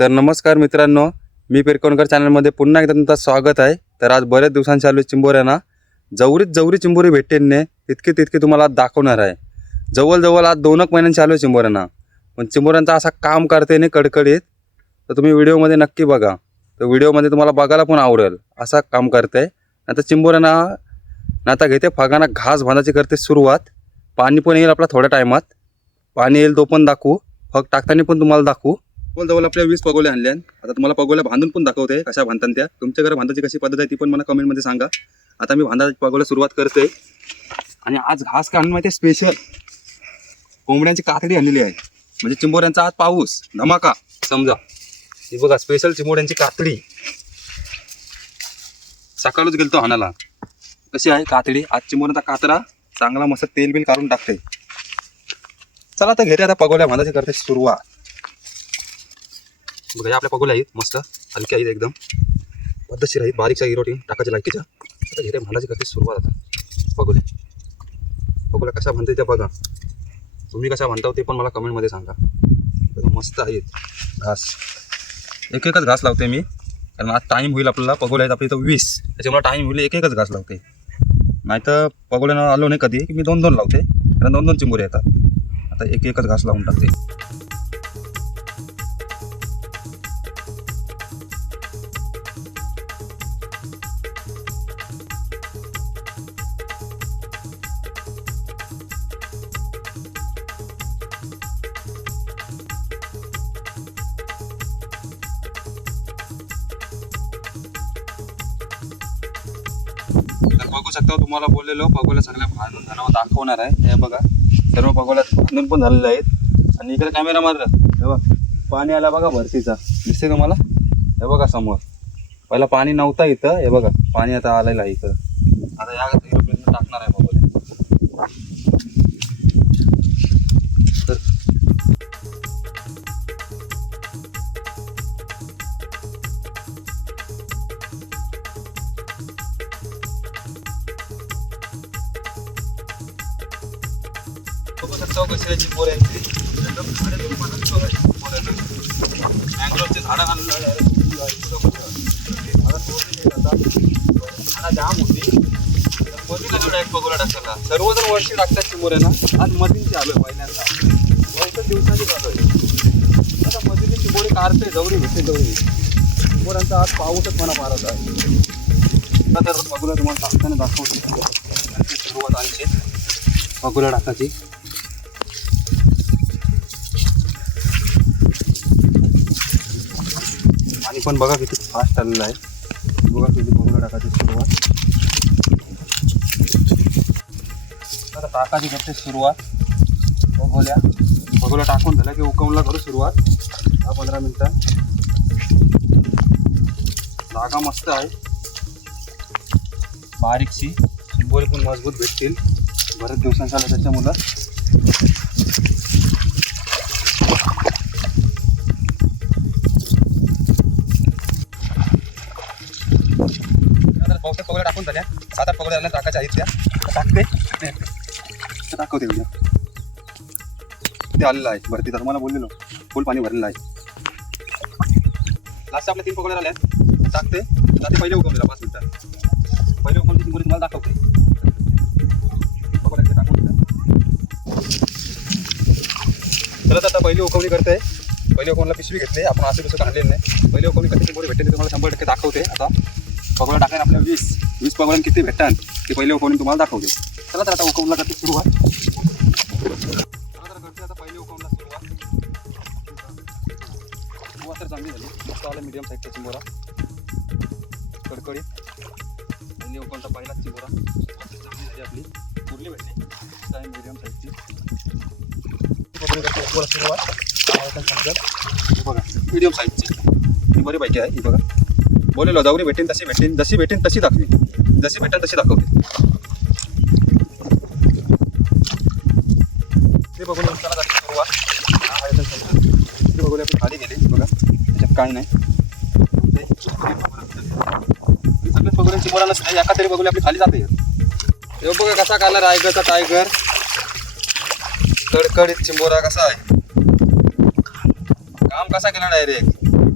तर नमस्कार मित्रांनो, मी पेरकोणकर चॅनलमध्ये पुन्हा एकदा तुमचं स्वागत आहे. तर आज बरेच दिवसांची आलो चिंबोऱ्यांना जवळी चिंबोरी भेटेन ने तितके तुम्हाला आज दाखवणार आहे. जवळ आज 2 महिन्यांची आलो चिंबोऱ्यांना, पण चिंबोऱ्यांचा असा काम करते ने कडकडीत. तर तुम्ही व्हिडिओमध्ये नक्की बघा. तर व्हिडिओमध्ये तुम्हाला बघायला पण आवडेल असा काम करते. आता चिंबोऱ्यांना आता घेते फगाना घास बांधायची करते सुरुवात. पाणी पण येईल आपला थोड्या टायमात, पाणी येईल तो पण दाखवू, फग टाकताना पण तुम्हाला दाखवू. जवळ आपल्या 20 पगोले आणल्या. आता तुम्हाला पगोल्या बांधून पण दाखवते कशा बांधतात त्या. तुमच्या घरी बांधायची कशी पद्धत आहे ती पण मला कमेंटमध्ये सांगा. आता मी बांधायची पगोल्या सुरुवात करते. आणि आज घास काढून माहिती स्पेशल कोंबड्यांची कातडी आणलेली आहे. म्हणजे चिंबोऱ्यांचा आज पाऊस धमाका समजा. ही बघा स्पेशल चिंबोऱ्यांची कातडी. सकाळच गेलतो हाणाला. कशी आहे कातडी? आज चिंबोऱ्यांचा कातडा चांगला मस्त तेल बिल काढून टाकते. चला तर घेते आता पगोल्या बांधायची करते सुरुवात. बघा या आपल्या पगोल्या आहेत, मस्त हलक्या आहेत, एकदम पद्धतशीर आहेत, बारीकशा हिरोटी टाकायच्या लायकीच्या. आता घेते बांधायची करते सुरुवात. आता पगोल्या कशा बांधते त्या बघा. तुम्ही कशा बांधता ते पण मला कमेंटमध्ये सांगा. मस्त आहेत घास. एकच घास लावते मी, कारण आज टाईम होईल आपल्याला. पगोल्या आहेत आपल्या इथं 20, त्याच्यामुळे टाईम होईल. एकच घास लावते. नाही तर पगोल्यानं आलो नाही कधी की मी 2 लावते, कारण 2 चिंबोरे येतात. आता एकच घास लावून टाकते. तर बघू शकता, तुम्हाला बोललेलो पगोल्या सगळ्या बांधून झाल्यावर दाखवणार आहे. हे बघा सर्व पगोल्या बांधून पण झालेल्या आहेत. आणि इकडे कॅमेरा मारला हे बघा, पाणी आला बघा भरतीचा, दिसते तुम्हाला? हे बघा समोर. पहिला पाणी नव्हता इथं, हे बघा पाणी आता आलेलं आहे इथं. आता या एरोप्लेन टाकणार आहे पगोल्या. तर कशी चिंबोऱ्यांची मँग्रोवचे झाडं जाम होती. मधील पगोला टाकायला सर्वजण वर्षी टाकतात चिंबोऱ्यांना. आज मधींची आलो आहे पहिल्यांदा, 4 दिवसाची चालू आहे. आता मधील चिंबोरी काढते, जवळी भेटते जवळी. चिंबोऱ्यांचा आज पाऊसच म्हणा मारत आहे. तर पगोला तुम्हाला टाकताना दाखवतो. सुरुवात आमची पगोला टाकायची. आणि पण बघा किती फास्ट आलेलं आहे. बघा किती पगोला टाकायची सुरुवात. आता टाकायची करते सुरुवात. पगोल्या टाकून झाल्या की उकवला करू सुरुवात. 10-15 मिनिटं. जागा मस्त आहे, बारीकशी. चिंबोरी पण मजबूत भेटतील बरेच दिवसांचा आलं त्याच्यामुळं. बहुतेक पगोल्या टाकून झाल्या. 7-8 पगोल्या झाल्या टाकायच्या आहेत त्या. टाकते दाखवते व्हिडिओ. ते आलेलं आहे भरती. तर मला बोललेलो फुल पाणी भरलेलं आहे. लास्ट आपल्या 3 पगोल्या झाल्या. टाकते जाते पहिले उकवलेला 5 मिनिटात. पहिले उकवली चिंबोरी तुम्हाला दाखवते. पगोल्या टाकून चला आता पहिली उकवणी करते. पहिले उकवणीला पिशवी घेतली आपण, असे कसं काढलेलं नाही. पहिले उकवणी कशी चिंबोरी भेटते ते तुम्हाला 100% दाखवते. आता पगोला टाकायला आपल्या 20 पगोल्यां किती भेटतात ते पहिले उकवणी तुम्हाला दाखवते. चला तर आता उकवणीला करते सुरुवात. चला तर करते आता पहिले उकवणीला सुरुवात. तर चांगली झाली, मस्त आला मीडियम साईजचा चिंबोरा, कडकडीत. पहिले उकवणीचा पहिलाच चिंबोरा चांगली झाली आपली, पुरली भेटली मीडियम साईजची. सुरुवात बघा मीडियम साईजची, ही बरी पाहिजे आहे. ही बघा बोलेलो जवळी भेटेन तशी भेटेन, जशी भेटेन तशी दाखवी, जशी भेटेन तशी दाखवते. ते बघून चला सुरुवात. ते बघून आपण खाली गेले बघा, त्याच्यात काही नाही. सगळेच बघून चिंबोरा नसते, एका तरी बघून आपली खाली जाते. हे बघा कसा काला रायगडचा टायगर. कडकडीत चिंबोरा कसा आहे, काम कसा केला डायरेक्ट.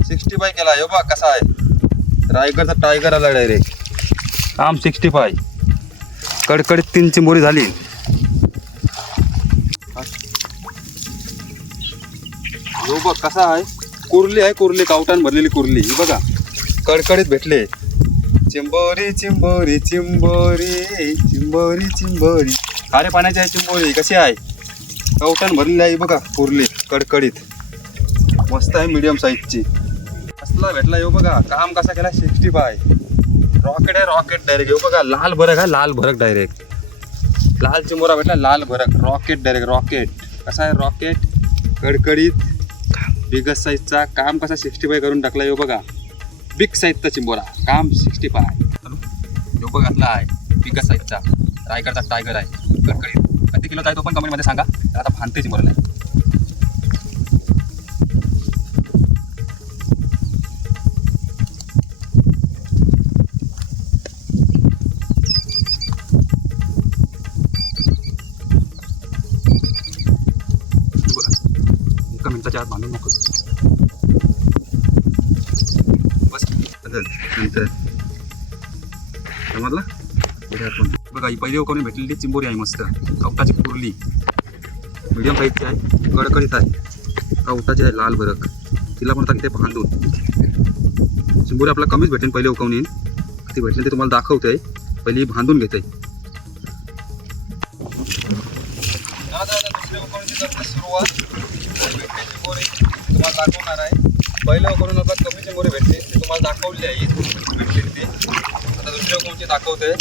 65 केला हे बघ कसा आहे. रायगडचा टायगर आला डायरेक्ट. काम 65. कडकडीत 3 चिंबोरी झाली. हो बघ कसा आहे. कुर्ली आहे, कुर्ली कावटान भरलेली कुर्ली ही बघा. कडकडीत भेटले. चिंबोरी चिंबोरी चिंबोरी चिंबोरी चिंबोरी. खारे पाण्याची आहे चिंबोरी. कशी आहे. कवटान भरलेली आहे बघा कुर्ली कडकडीत. मस्त आहे मीडियम साईजची. कसला भेटला येऊ बघा. काम कसा केला 65. रॉकेट आहे रॉकेट डायरेक्ट. येऊ बघा लाल भरक आहे लाल भरक डायरेक्ट. लाल चिंबोरा भेटला लाल भरक. Rocket direct rocket. कसा आहे रॉकेट कडकडीत बिगस साईजचा. काम कसा 65 करून टाकला येऊ बघा. बिग साईजचा चिंबोरा. काम 65. येऊ बघ घातला आहे बिगस साईजचा. रायगडचा टायगर आहे कडकडीत. किती किलोचा आहे तो पण कमेंटमध्ये सांगा. आता भांते चिंबोरा आहे. एका मिनिटाच्या आत बांधून नको बस. नंतर समजला. बघा ही पहिली कोणी भेटलेली चिंबोरी आहे मस्त. कवटाची कुर्ली मीडियम साईजची आहे. कडकडीत आहे. कवटाची आहे लाल भरक. तिला पण आता इथे बांधून. चिंबोरी आपल्याला कमीच भेटेल पहिले उकवणी. ती भेटली ते तुम्हाला दाखवते. पहिली बांधून घेते. दुसऱ्या उकवणीची सुरुवात चिंबोरी तुम्हाला दाखवणार आहे. पहिलं उकवून आपल्याला कमी चिंबोरी भेटते ते तुम्हाला दाखवली आहे भेटली ती. आता दुसऱ्या उकवणीची दाखवते.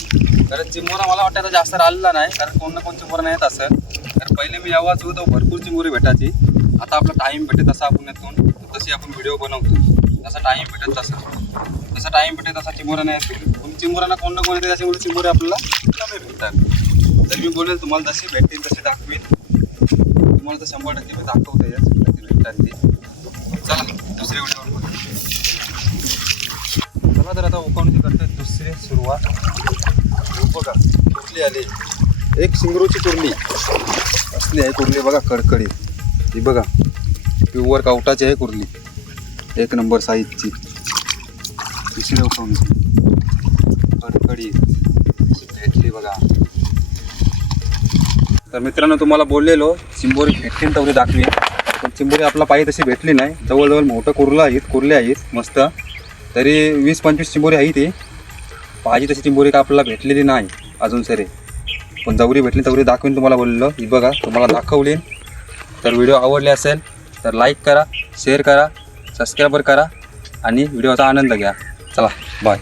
कारण चिंबोरा मला वाटतं आता जास्त राहिलेला नाही. कारण कोण ना कोण चिंबोरा नाही येत असेल. कारण पहिले मी यावाच होतो भरपूर चिंबोरी भेटायची. आता आपला टाईम भेटेल तसा आपण येतो तशी आपण व्हिडिओ बनवतो. तसा टाईम भेटेल तसा टाईम भेटेल तसा चिंबोरा नाही येतील. पण चिंबोरांना कोण ना कोण येते त्याच्यामुळे चिंबोरे आपल्याला कमी भेटतात. तर मी बोलेल तुम्हाला जशी भेटतील तशी दाखवेल. तुम्हाला तर 100% मी दाखवते कधी भेटतात ती. चला दुसऱ्या व्हिडिओवर बघा. चला तर आता उकवणीची करते दुसरी सुरुवात. बघा कुर्ली आली. एक शिंगरूची कुर्ली असली आहे. कुर्ली बघा कडकडीत. ही बघा प्युअर कावटाची आहे कुर्ली. एक नंबर साईजची. दुसरी उकवणीची कडकडीत भेटली बघा. तर मित्रांनो तुम्हाला बोललेलो चिंबोरी भेटतील तेवढी दाखवी. पण चिंबोरी आपला पाहिजे तशी भेटली नाही. जवळजवळ मोठं कुर्ले आहेत मस्त. तरी 20-25 चिंबोरी आहे ती. पाहिजे तशी चिंबोरी का आपल्याला भेटलेली नाही अजून सरे. पण जवरी भेटली तेवढी दाखवीन तुम्हाला बोललो. ही बघा तुम्हाला दाखवली. तर व्हिडिओ आवडले असेल तर लाईक करा, शेअर करा, सबस्क्राईबर करा आणि व्हिडिओचा आनंद घ्या. चला बाय.